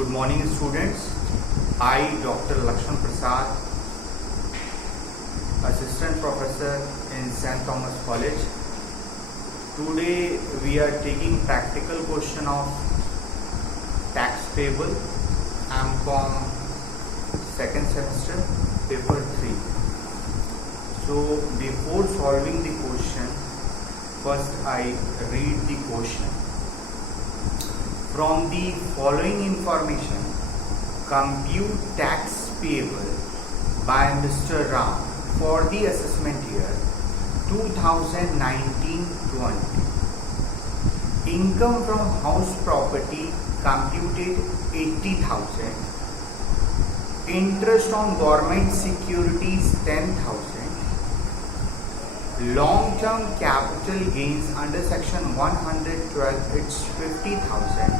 Good morning, students. I, Dr.Laxman Prasad, Assistant Professor in St. Thomas College. Today we are taking practical question of tax payable, AMCOM second semester, paper 3. So before solving the question, first I read the question. From the following information, compute tax payable by Mr. Ram for the assessment year 2019-20. Income from house property computed 80,000. Interest on government securities 10,000. Long-term capital gains under section 112, it's 50,000.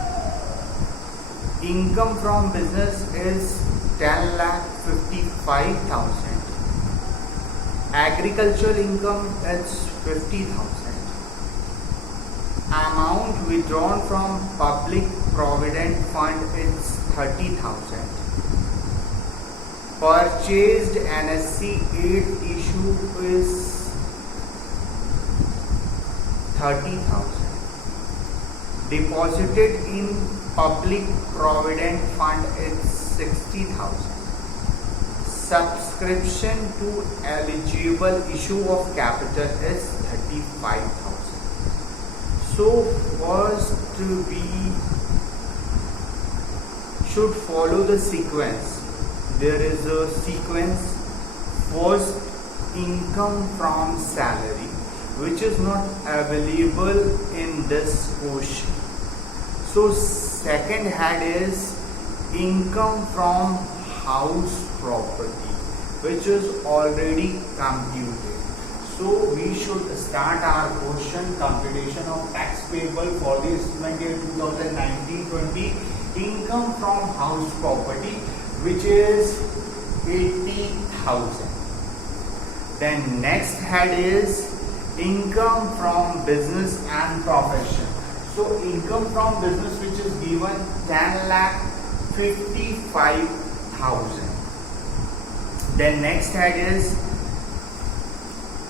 Income from business is 10,55,000. Agricultural income is 50,000. Amount withdrawn from public provident fund is 30,000. Purchased NSC 8 issue is 30,000. Deposited in public provident fund is 60,000. Subscription to eligible issue of capital is 35,000. So first we should follow the sequence. There is a sequence. First, income from salary, which is not available in this question. So second head is income from house property, which is already computed. So we should start our question computation of tax payable for the assessment year 2019-20. Income from house property, which is 80,000. Then next head is income from business and profession. So income from business, which is given 10,55,000. Then next head is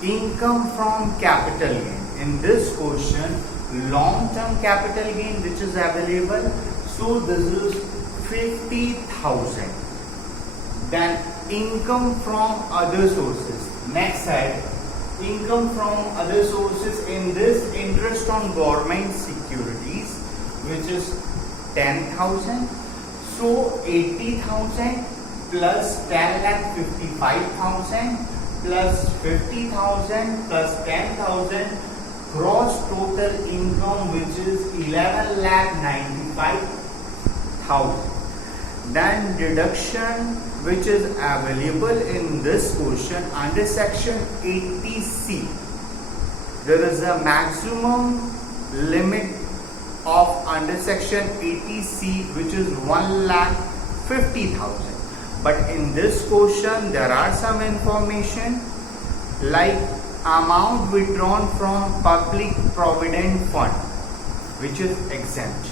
income from capital gain. In this question, long-term capital gain which is available. So this is 50,000. Then income from other sources. Next head, income from other sources. In this, interest on government securities, which is 10,000. So 80,000 plus 10,55,000 plus 50,000 plus 10,000, gross total income, which is 11,95,000. Then deduction, which is available in this question under section 80C. There is a maximum limit of under section 80C, which is 1,50,000. But in this question, there are some information like amount withdrawn from public provident fund, which is exempt.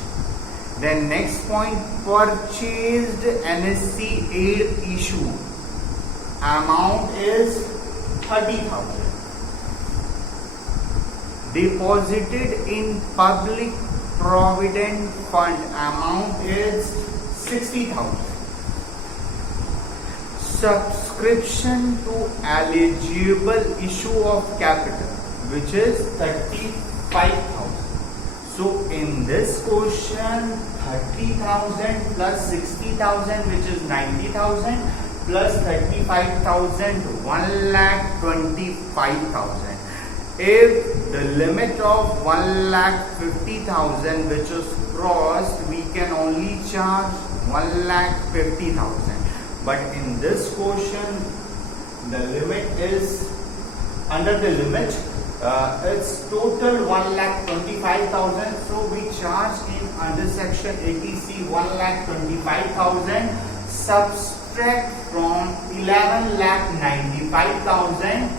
Then next point, purchased NSC 8 issue. Amount is 30,000. Deposited in public provident fund, amount is 60,000. Subscription to eligible issue of capital, which is 35,000. So in this question, 30,000 plus 60,000, which is 90,000, plus 35,000, 1,25,000. If the limit of 1,50,000 which is crossed, we can only charge 1,50,000. But in this question, the limit is under the limit. It's total 1,25,000. So we charge in under section 80C 1,25,000. Subtract from 11,95,000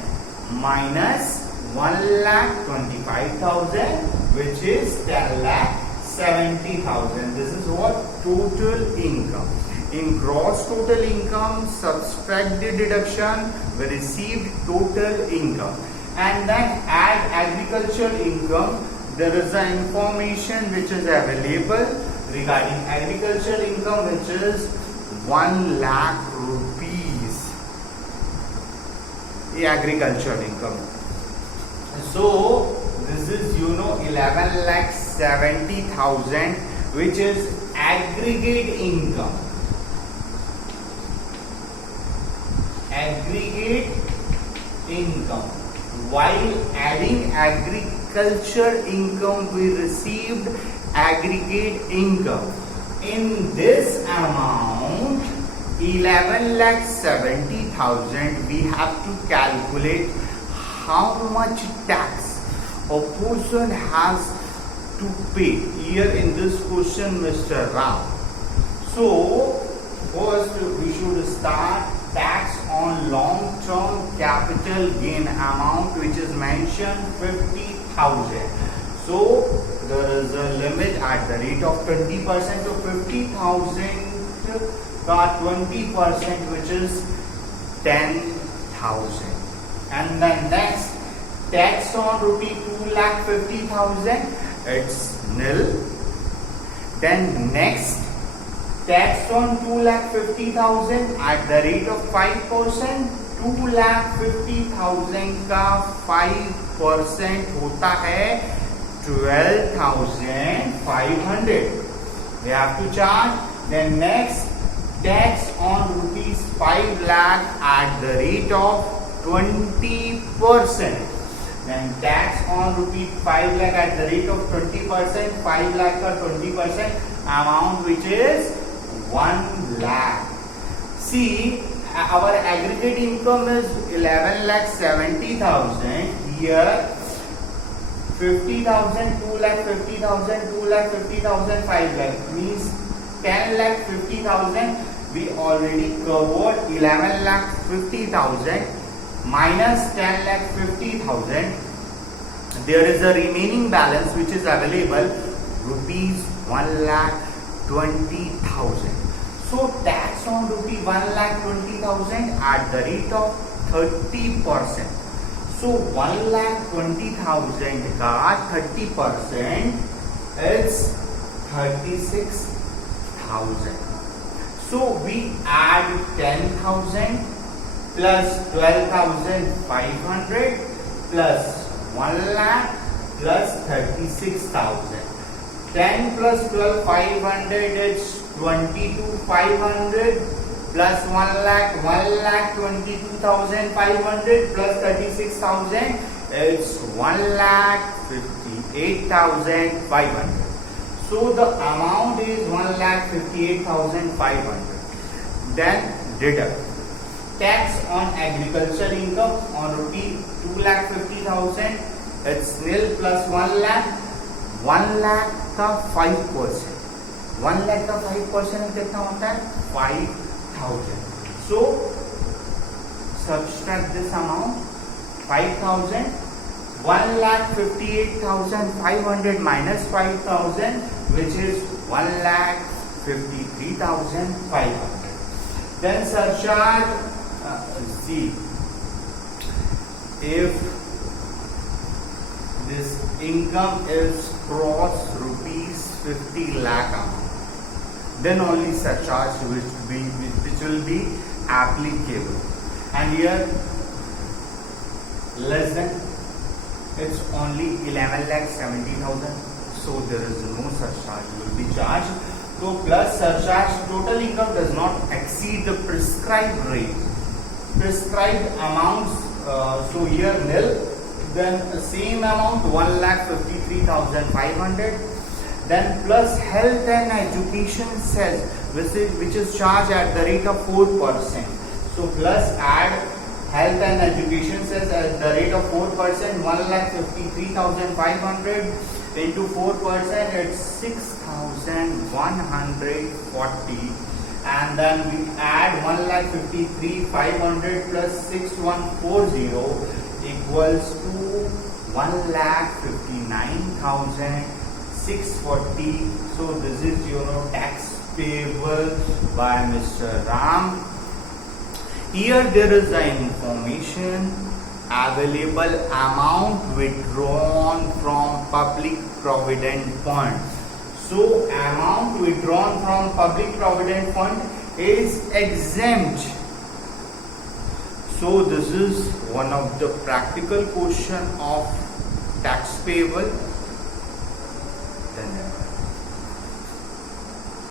minus 1,25,000, which is 10,70,000. This is what total income. In gross total income, subtract the deduction, we received total income. And then add agricultural income. There is an information which is available regarding agricultural income, which is 1 lakh rupees. The agricultural income. So this is 11,70,000, which is aggregate income. Aggregate income. While adding agriculture income, we received aggregate income. In this amount, 11,70,000, we have to calculate how much tax a person has to pay. Here in this question, Mr. Ram. So, first we should start tax on long-term capital gain amount, which is mentioned 50,000. So, there is a limit at the rate of 20%. So, 50,000 got 20%, which is 10,000. And then next, tax on rupee 2,50,000, it's nil. Then next, tax on 2,50,000 at the rate of 5%. 2,50,000 का 5% होता है 12,500. We have to charge. Then next, tax on rupees 5 lakh at the rate of 20%. Then tax on rupees 5 lakh at the rate of 20%. 5 lakh का 20% amount, which is 1 lakh. See, our aggregate income is 11,70,000. Here 50,000, 2,50,000, 2,50,000, 5 lakh means 10,50,000. We already covered 11,50,000 minus 10,50,000. There is a remaining balance which is available, rupees 1,20,000. So tax on rupee 1,20,000 at the rate of 30%. So 1,20,000 का 30% is 36,000. So we add 10,000 plus 12,500 plus 1 lakh plus 36,000. 10 plus 12,500 is 22,500 plus 1 lakh, 1,22,500 plus 36,000, it's 1,58,500. So the amount is 1,58,500. Then deduct. Tax on agriculture income on rupee 2,50,000, it's nil plus 1 lakh. 1 lakh का 5%. 1 lakh का 5% कितना होता है? 5,000. So subtract this amount. 5,000. 1,58,500 minus 5,000, which is 1,53,500. Then surcharge. See, if this income is cross rupees 50 lakh amount, then only surcharge which will be applicable. And here less than, it's only 11,70,000. So there is no surcharge will be charged. So plus surcharge, total income does not exceed the prescribed rate. Prescribed amounts, so here nil. Then same amount 1,53,500. Then plus health and education cess, which is charged at the rate of 4%. So plus add health and education cess at the rate of 4%. 1,53,500 into 4%, it's 6,140. And then we add 1,53,500 plus 6,140 equals to 1,59,640. So this is tax payable by Mr. Ram. Here there is the information available amount withdrawn from public provident fund. So amount withdrawn from public provident fund is exempt. So this is one of the practical question of tax payable. Dhanyavad.